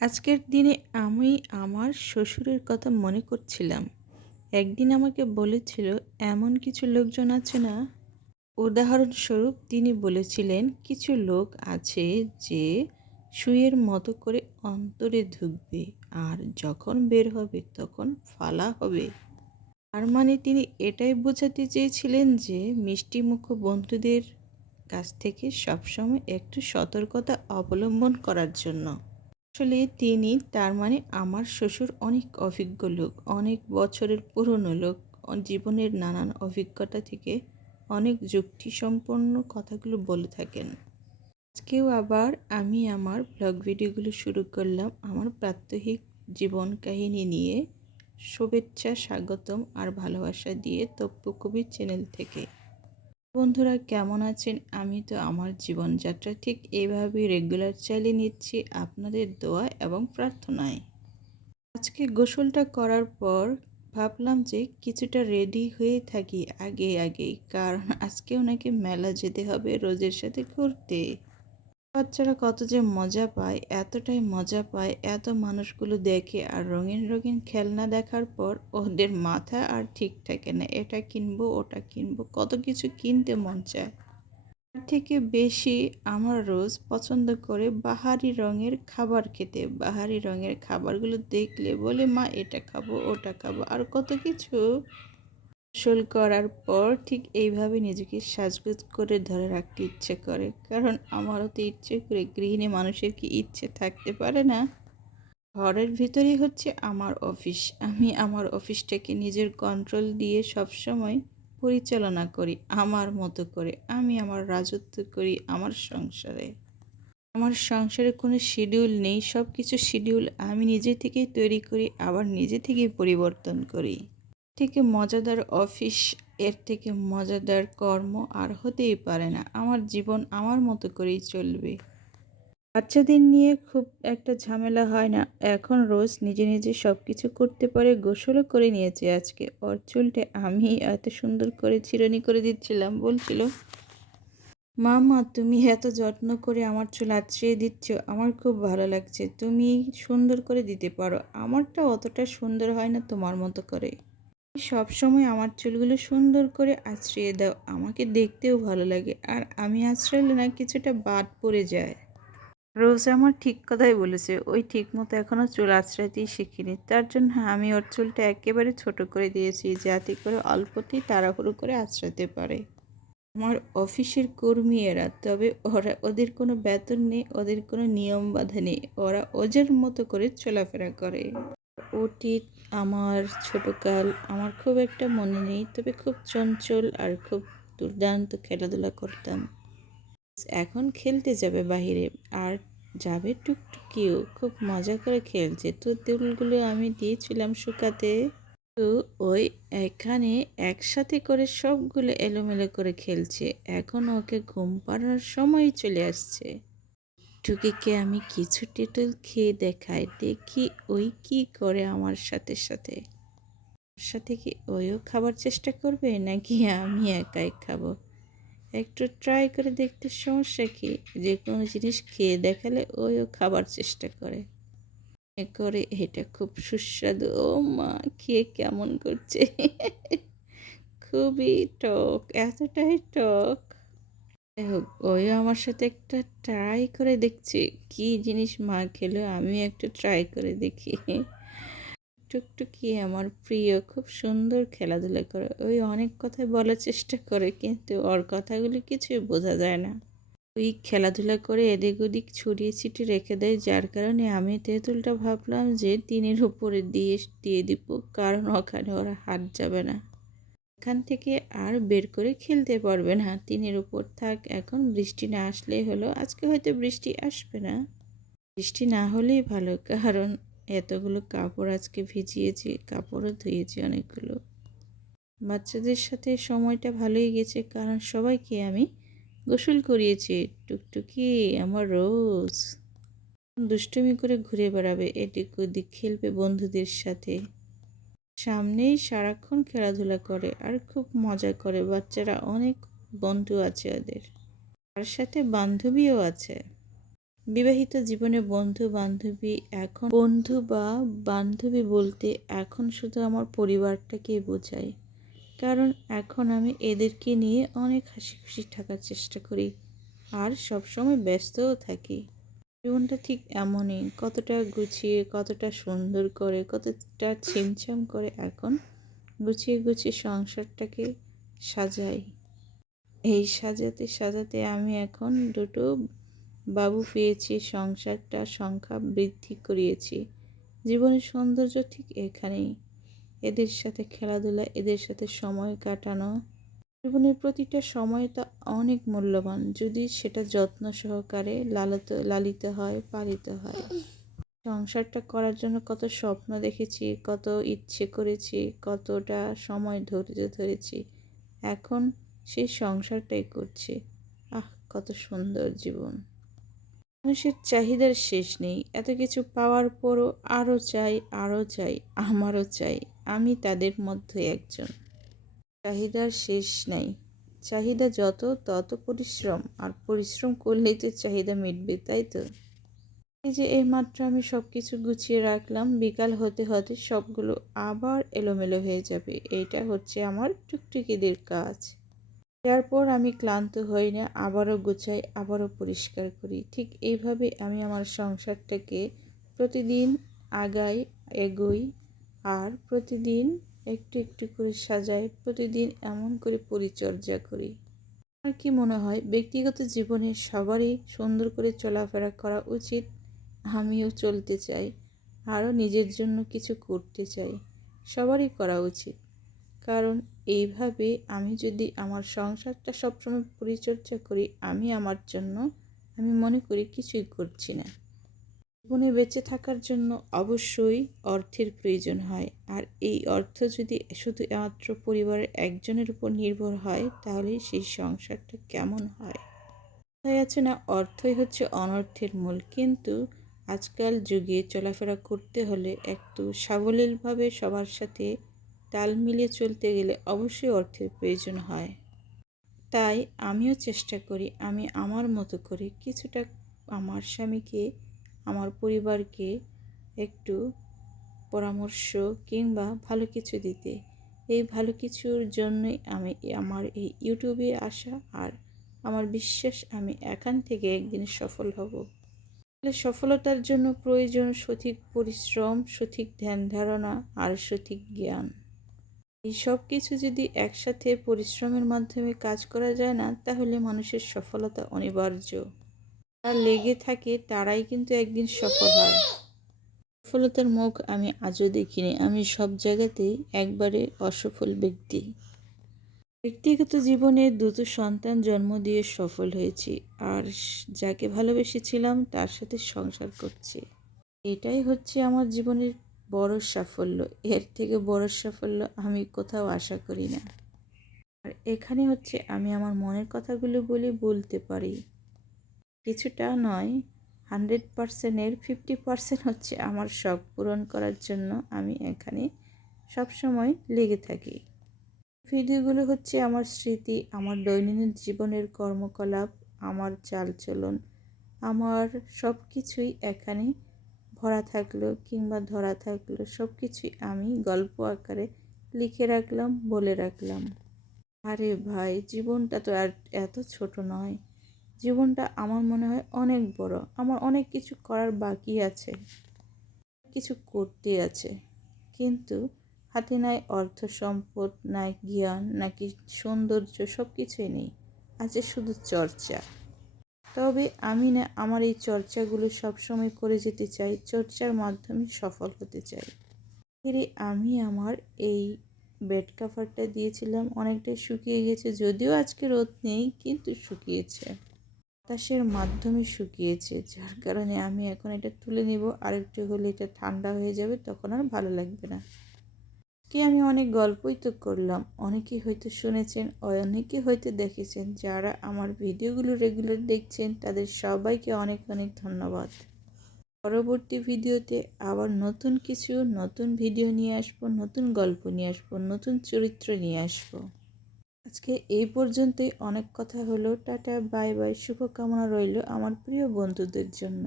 আজকের দিনে আমি আমার শ্বশুরের কথা মনে করছিলাম। একদিন আমাকে বলেছিল, এমন কিছু লোকজন আছে না? উদাহরণস্বরূপ তিনি বলেছিলেন, কিছু লোক আছে যে সুইয়ের মতো করে অন্তরে ঢুকবে, আর যখন বের হবে তখন ফালা হবে। তার মানে তিনি এটাই বোঝাতে চেয়েছিলেন যে মিষ্টিমুখ বন্ধুদের কাছ থেকে সবসময় একটু সতর্কতা অবলম্বন করার জন্য। আসলে তিনি তার মানে আমার শ্বশুর অনেক অভিজ্ঞ লোক, অনেক বছরের পুরনো লোক। জীবনের নানান অভিজ্ঞতা থেকে অনেক যুক্তিসম্পন্ন কথাগুলো বলে থাকেন। আজকেও আবার আমি আমার ব্লগ ভিডিওগুলো শুরু করলাম আমার প্রাত্যহিক জীবন কাহিনী নিয়ে। শুভেচ্ছা, স্বাগতম আর ভালোবাসা দিয়ে তপ্পু কবির চ্যানেল থেকে। বন্ধুরা কেমন আছেন? আমি তো আমার জীবনযাত্রা ঠিক এইভাবেই রেগুলার চালিয়ে নিচ্ছি আপনাদের দোয়া এবং প্রার্থনায়। আজকে গোসলটা করার পর ভাবলাম যে কিছুটা রেডি হয়ে থাকি আগেই, কারণ আজকেও নাকি মেলা যেতে হবে রোজের সাথে ঘুরতে। বাচ্চারা কত যে মজা পায়, এতটাই মজা পায় এত মানুষগুলো দেখে, আর রঙিন রঙিন খেলনা দেখার পর ওদের মাথা আর ঠিক থাকে না, এটা কিনবো ওটা কিনবো, কত কিছু কিনতে মন চায়। তার থেকে বেশি আমার রোজ পছন্দ করে বাহারি রঙের খাবার খেতে। বাহারি রঙের খাবারগুলো দেখলে বলে, মা এটা খাবো ওটা খাবো আর কত কিছু। গোসল করার পর ঠিক এইভাবে নিজেকে সাজগোজ করে ধরে রাখতে ইচ্ছে করে, কারণ আমারও তো ইচ্ছে করে। গৃহিণী মানুষের কি ইচ্ছে থাকতে পারে না? ঘরের ভিতরেই হচ্ছে আমার অফিস। আমি আমার অফিসটাকে নিজের কন্ট্রোল দিয়ে সবসময় পরিচালনা করি আমার মতো করে। আমি আমার রাজত্ব করি আমার সংসারে। আমার সংসারে কোনো শিডিউল নেই, সব কিছু শিডিউল আমি নিজে থেকেই তৈরি করি, আবার নিজে থেকেই পরিবর্তন করি। থেকে মজাদার অফিস, এর থেকে মজাদার কর্ম আর হতেই পারে না। আমার জীবন আমার মতো করেই চলবে। বাচ্চাদের নিয়ে খুব একটা ঝামেলা হয় না, এখন রোজ নিজে নিজে সব কিছু করতে পারে। গোসলও করে নিয়েছে আজকে। ওর চুলটা আমি এত সুন্দর করে চিরুনি করে দিচ্ছিলাম, বলছিল, মামা তুমি এত যত্ন করে আমার চুল আঁচড়িয়ে দিচ্ছ, আমার খুব ভালো লাগছে। তুমি সুন্দর করে দিতে পারো, আমারটা অতটা সুন্দর হয় না তোমার মতো করে। সব সময় আমার চুলগুলো সুন্দর করে আঁচড়িয়ে দাও, আমাকে দেখতেও ভালো লাগে, আর আমি আঁচড়ালে না কিছুটা বাদ পড়ে যায়। রোজ আমার ঠিক কথাই বলেছে, ওই ঠিক মতো এখনও চুল আঁচড়াতেই শিখিনি। তার জন্য আমি ওর চুলটা একেবারে ছোট করে দিয়েছি, যাতে করে অল্পতেই তাড়াহুড়ো করে আঁচড়াতে পারে। আমার অফিসের কর্মী এরা, তবে ওদের কোনো বেতন নেই, ওদের কোনো নিয়ম বাধা নেই, ওরা ওদের মতো করে চলাফেরা করে। অতীত, আমার ছোটকাল আমার খুব একটা মনে নেই, তবে খুব চঞ্চল আর খুব দুর্দান্ত খেলাধুলা করতাম। এখন খেলতে যাবে বাহিরে, আর যাবে টুকটুকিও, খুব মজা করে খেলছে। তুলতুলগুলো আমি দিয়েছিলাম শুকাতে, তো ওই এখানে একসাথে করে সবগুলো এলোমেলো করে খেলছে। এখন ওকে ঘুম পাড়ানোর সময় চলে আসছে। টুকিকে আমি কিছু টেটল খেয়ে দেখাই, দেখি ওই কি করে আমার সাথে সাথে। ওর সাথে কি ওইও খাবার চেষ্টা করবে, নাকি আমি একাই খাবো? একটু ট্রাই করে দেখতে সমস্যা কি? যে কোনো জিনিস খেয়ে দেখালে ওইও খাবার চেষ্টা করে। করে এটা খুব সুস্বাদু, ও মা খেয়ে কেমন করছে। খুবই টক, এতটাই টক। যাই হোক, ওইও আমার সাথে একটা ট্রাই করে দেখছি কি জিনিস মা খেলো, আমি একটা ট্রাই করে দেখি। টুকটুকি আমার প্রিয়, খুব সুন্দর খেলাধুলা করে। ওই অনেক কথাই বলার চেষ্টা করে, কিন্তু ওর কথাগুলি কিছুই বোঝা যায় না। ওই খেলাধুলা করে এদিক ওদিক ছড়িয়ে ছিটিয়ে রেখে দেয়, যার কারণে আমি তেঁতুলটা ভাবলাম যে টিনের উপরে দিয়ে দিব, কারণ ওখানে ওরা হাত যাবে না, এখান থেকে আর বের করে খেলতে পারবে না। টিনের উপর থাক, এখন বৃষ্টি না আসলেই হলো। আজকে হয়তো বৃষ্টি আসবে না, বৃষ্টি না হলেই ভালো, কারণ এতগুলো কাপড় আজকে ভিজিয়েছি, কাপড়ও ধুয়েছি অনেকগুলো। বাচ্চাদের সাথে সময়টা ভালোই গেছে, কারণ সবাইকে আমি গোসল করিয়েছি। টুকটুকি আমার রোজ দুষ্টুমি করে ঘুরে বেড়াবে, এদিক ওদিক খেলবে বন্ধুদের সাথে। সামনেই সারাক্ষণ খেলাধুলা করে আর খুব মজা করে। বাচ্চারা অনেক বন্ধু আছে ওদের, তার সাথে বান্ধবীও আছে। বিবাহিত জীবনে বন্ধু বান্ধবী এখন বন্ধু বা বান্ধবী বলতে এখন শুধু আমার পরিবারটাকেই বোঝায়। কারণ এখন আমি এদেরকে নিয়ে অনেক হাসি খুশি থাকার চেষ্টা করি আর সবসময় ব্যস্তও থাকি। জীবনটা ঠিক এমনই, কতটা গুছিয়ে, কতটা সুন্দর করে, কতটা ছিমছাম করে এখন গুছিয়ে গুছিয়ে সংসারটাকে সাজাই। এই সাজাতে সাজাতে আমি এখন দুটো বাবু পেয়েছি, সংসারটা সংখ্যা বৃদ্ধি করিয়েছি। জীবনের সৌন্দর্য ঠিক এখানেই, এদের সাথে খেলাধুলা, এদের সাথে সময় কাটানো। জীবনের প্রতিটা সময় তা অনেক মূল্যবান যদি সেটা যত্ন সহকারে লালিত হয়, পালিত হয়। সংসারটা করার জন্য কত স্বপ্ন দেখেছি, কত ইচ্ছে করেছি, কতটা সময় ধৈর্য ধরেছি, এখন সেই সংসারটাই করছি। কত সুন্দর জীবন। মানুষের চাহিদার শেষ নেই, এত কিছু পাওয়ার পরও আরও চাই, আরও চাই, আমারও চাই। আমি তাদের মধ্যে একজন। চাহিদার শেষ নাই, চাহিদা যত তত পরিশ্রম, আর পরিশ্রম করলেই তো চাহিদা মিটবে, তাই তো? এই যে এইমাত্র আমি সব কিছু গুছিয়ে রাখলাম, বিকাল হতে হতে সবগুলো আবার এলোমেলো হয়ে যাবে। এইটা হচ্ছে আমার টুকটুকিদের কাজ। এরপর আমি ক্লান্ত হই না, আবারও গুছাই, আবারও পরিষ্কার করি। ঠিক এইভাবে আমি আমার সংসারটাকে প্রতিদিন আগাই, এগোই, আর প্রতিদিন একটু একটু করে সাজাই, প্রতিদিন এমন করে পরিচর্যা করি। আমার কি মনে হয় ব্যক্তিগত জীবনে সবারই সুন্দর করে চলাফেরা করা উচিত। আমিও চলতে চাই, আরও নিজের জন্য কিছু করতে চাই, সবারই করা উচিত। কারণ এইভাবে আমি যদি আমার সংসারটা সবসময় পরিচর্যা করি, আমি আমার জন্য আমি মনে করি কিছুই করছি না। জীবনে বেঁচে থাকার জন্য অবশ্যই অর্থের প্রয়োজন হয়, আর এই অর্থ যদি শুধুমাত্র পরিবারের একজনের উপর নির্ভর হয়, তাহলে সেই সংসারটা কেমন হয়? তাই আছে না, অর্থই হচ্ছে অনর্থের মূল। কিন্তু আজকাল যুগে চলাফেরা করতে হলে একটু সাবলীলভাবে সবার সাথে তাল মিলিয়ে চলতে গেলে অবশ্যই অর্থের প্রয়োজন হয়। তাই আমিও চেষ্টা করি আমি আমার মতো করে কিছুটা আমার স্বামীকে, আমার পরিবারকে একটু পরামর্শ কিংবা ভালো কিছু দিতে। এই ভালো কিছুর জন্যই আমি আমার এই ইউটিউবে আসা, আর আমার বিশ্বাস আমি এখান থেকে একদিন সফল হব। সফলতার জন্য প্রয়োজন সঠিক পরিশ্রম, সঠিক ধ্যান ধারণা আর সঠিক জ্ঞান। এই সব কিছু যদি একসাথে পরিশ্রমের মাধ্যমে কাজ করা যায় না, তাহলে মানুষের সফলতা অনিবার্য। যারা লেগে থাকে তারাই কিন্তু একদিন সফল হয়। সফলতার মুখ আমি আজও দেখিনি, আমি সব জায়গাতেই একবারে অসফল ব্যক্তি। ব্যক্তিগত জীবনে দুটো সন্তান জন্ম দিয়ে সফল হয়েছি, আর যাকে ভালোবেসেছিলাম তার সাথে সংসার করছি। এটাই হচ্ছে আমার জীবনের বড় সাফল্য। এর থেকে বড় সাফল্য আমি কোথাও আশা করি না। আর এখানে হচ্ছে আমি আমার মনের কথাগুলো বলতে পারি। কিছুটা নয়, 100%-এর 50% হচ্ছে আমার শখ পূরণ করার জন্য আমি এখানে সবসময় লেগে থাকি। ভিডিওগুলো হচ্ছে আমার স্মৃতি, আমার দৈনন্দিন জীবনের কর্মকলাপ, আমার চালচলন, আমার সব কিছুই এখানে ভরা থাকলো কিংবা ধরা থাকলো, সব কিছুই আমি গল্প আকারে লিখে রাখলাম, বলে রাখলাম। আরে ভাই, জীবনটা তো আর এত ছোট নয়। জীবনটা আমার মনে হয় অনেক বড়। আমার অনেক কিছু করার বাকি আছে, কিছু করতে আছে, কিন্তু হাতে নাই অর্থ সম্পদ, নাই জ্ঞান, নাকি সৌন্দর্য, সব কিছুই নেই। আছে শুধু চর্চা। তবে আমি না আমার এই চর্চাগুলো সবসময় করে যেতে চাই, চর্চার মাধ্যমে সফল হতে চাই। আমি আমার এই বেড কাভারটা দিয়েছিলাম, অনেকটাই শুকিয়ে গেছে, যদিও আজকে রোদ নেই, কিন্তু শুকিয়েছে, বাতাসের মাধ্যমে শুকিয়েছে, যার কারণে আমি এখন এটা তুলে নিব। আরেকটু হলে এটা ঠান্ডা হয়ে যাবে, তখন আর ভালো লাগবে না। আমি অনেক গল্পই তো করলাম, অনেকেই হয়তো শুনেছেন, অনেকে হয়তো দেখেছেন। যারা আমার ভিডিওগুলো রেগুলার দেখছেন তাদের সবাইকে অনেক অনেক ধন্যবাদ। পরবর্তী ভিডিওতে আবার নতুন ভিডিও নিয়ে আসবো, নতুন গল্প নিয়ে আসবো, নতুন চরিত্র নিয়ে আসবো। আজকে এই পর্যন্তই, অনেক কথা হলো। Tata, bye bye. শুভকামনা রইল আমার প্রিয় বন্ধুদের জন্য।